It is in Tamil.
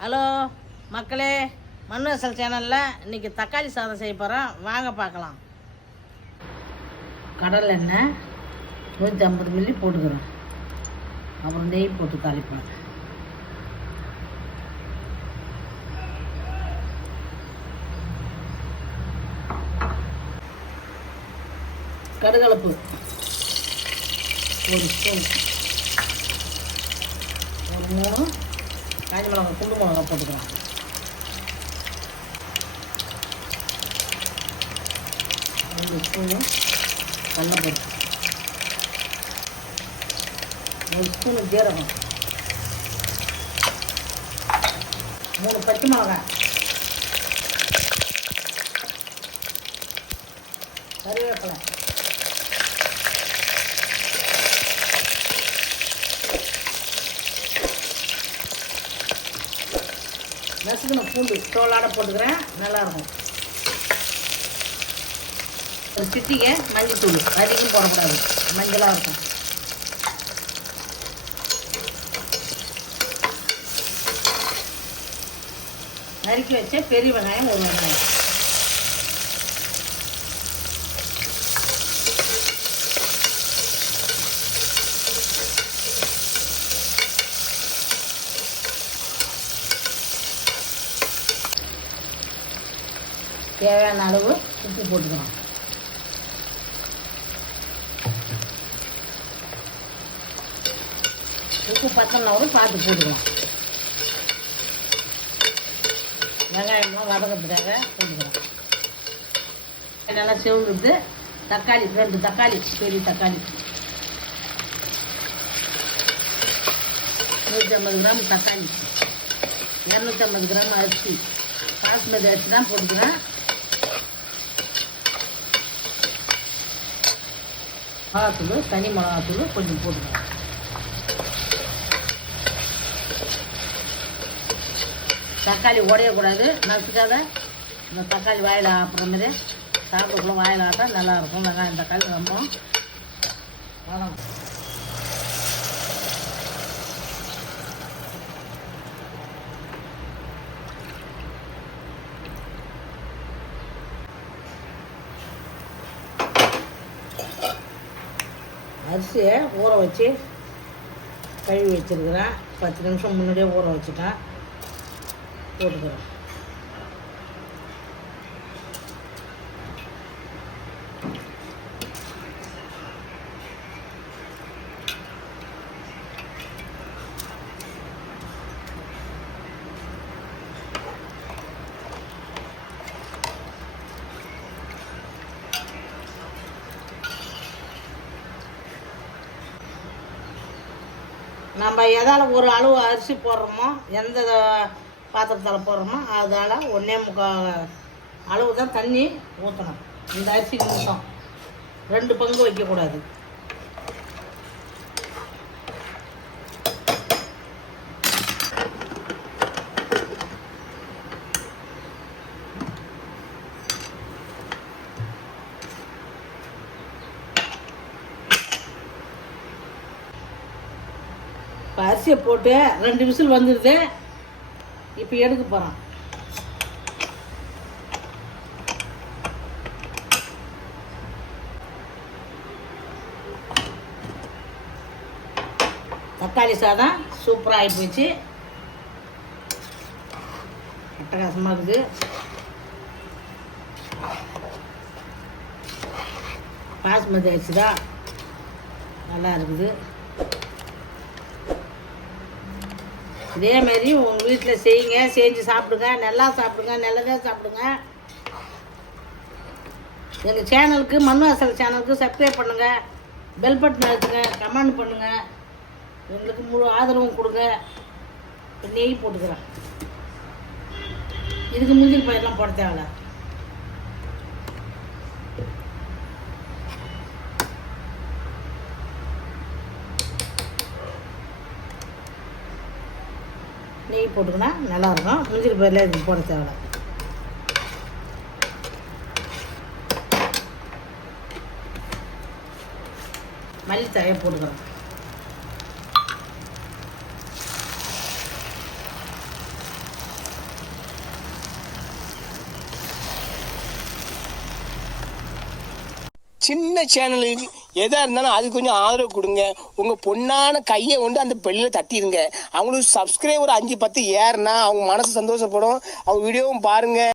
ஹலோ மக்களே, மண்ணு அசல் சேனலில் இன்றைக்கி தக்காளி சாதம் செய்ய போகிறோம். வாங்க பார்க்கலாம். கடலை எண்ணெய் 150 மில்லி போட்டுக்கிறோம். அப்புறம் நெய் போட்டு தாளிப்பேன். கடுகலப்பு ஒரு ஸ்பூன், ஒரு 3 காஞ்சி மிளகா, குண்டு மிளகா போட்டுக்கலாம். ஒரு ஸ்பூனு கடலைப்பருப்பு, ஒரு ஸ்பூனு ஜீரகம், 3 பச்சை மிளகாய், கருவேப்பிலை, நசுக்கின பூண்டு தோலாட போட்டுக்கிறேன். நல்லாயிருக்கும். ஒரு சிட்டிகை மஞ்சள், அதிகம் போடக்கூடாது, மஞ்சளாக இருக்கும். நறுக்கி வச்ச பெரிய வெங்காயம், ஒரு வெங்காயம், தேவையான அளவு உப்பு போட்டுக்கலாம். உப்பு பத்தனாலும் பார்த்து போட்டுக்கலாம். வெங்காயம்லாம் வதங்கிறதுக்காக போட்டுக்கலாம். நல்லா செவந்துட்டு தக்காளி, 2 தக்காளி, பெரிய தக்காளி, 150 கிராம் தக்காளி, 250 கிராம் அரிசி, பாஸ்மதி அரிசி தான் போட்டுக்கிறேன். மிளகாத்தூள், தனி மிளகாத்தூள் கொஞ்சம் போட்டுக்கலாம். தக்காளி உடையக்கூடாது, நசுக்காத. இந்த தக்காளி வாயில் ஆப்புற மாதிரி சாப்பிடக்குள்ள வாயில் ஆட்டா நல்லாயிருக்கும். வெங்காயம் தக்காளி ரொம்ப வதங்கும். அரிசியை ஊற வச்சு கழுவி வச்சுருக்கிறேன். 10 நிமிஷம் முன்னாடியே ஊற வச்சுட்டேன். போட்டுக்கிறேன். நம்ம எதால் ஒரு அளவு அரிசி போடுறோமோ, எந்த பாத்திரத்தில் போடுறோமோ அதால் 1.25 அளவு தான் தண்ணி ஊற்றணும். இந்த அரிசிக்கு மட்டும் 2 பங்கு வைக்கக்கூடாது. இப்போ அரிசியை போட்டு 2 விசில் வந்துடுது. இப்போ எடுக்க போகிறோம். தக்காளி சாதம் சூப்பராக ஆகி போச்சு. அட்டகாசமாக இருக்குது. பாஸ்மதி அரிசி தான் நல்லா இருக்குது. இதே மாதிரி உங்கள் வீட்டில் செய்யுங்க, செஞ்சு சாப்பிடுங்க, நல்லா சாப்பிடுங்க, நல்லதாக சாப்பிடுங்க. எங்கள் சேனலுக்கு, மண்ணு அசல் சேனலுக்கு சப்ஸ்கிரைப் பண்ணுங்கள், பெல் பட்டன் அழுத்துங்க, கமெண்ட் பண்ணுங்கள். எங்களுக்கு முழு ஆதரவும் கொடுங்க. நெய் போட்டுக்கிறேன். இதுக்கு முந்திரி பயிரெலாம் போட தேவையில்ல. நெய் போட்டுக்கினா நல்லாயிருக்கும். முந்திரி பயிரில் இதுக்கு போட தேவை. மல்லித்தழையை போட்டுக்கிறோம். சின்ன சேனலுக்கு எதாக இருந்தாலும் அது கொஞ்சம் ஆதரவு கொடுங்க. உங்கள் பொண்ணான கையை கொண்டு அந்த பெல்லில் தட்டிடுங்க. அவங்களுக்கு சப்ஸ்கிரைபர் 5-10 ஏறுனா அவங்க மனசு சந்தோஷப்படும். அவங்க வீடியோவும் பாருங்கள்.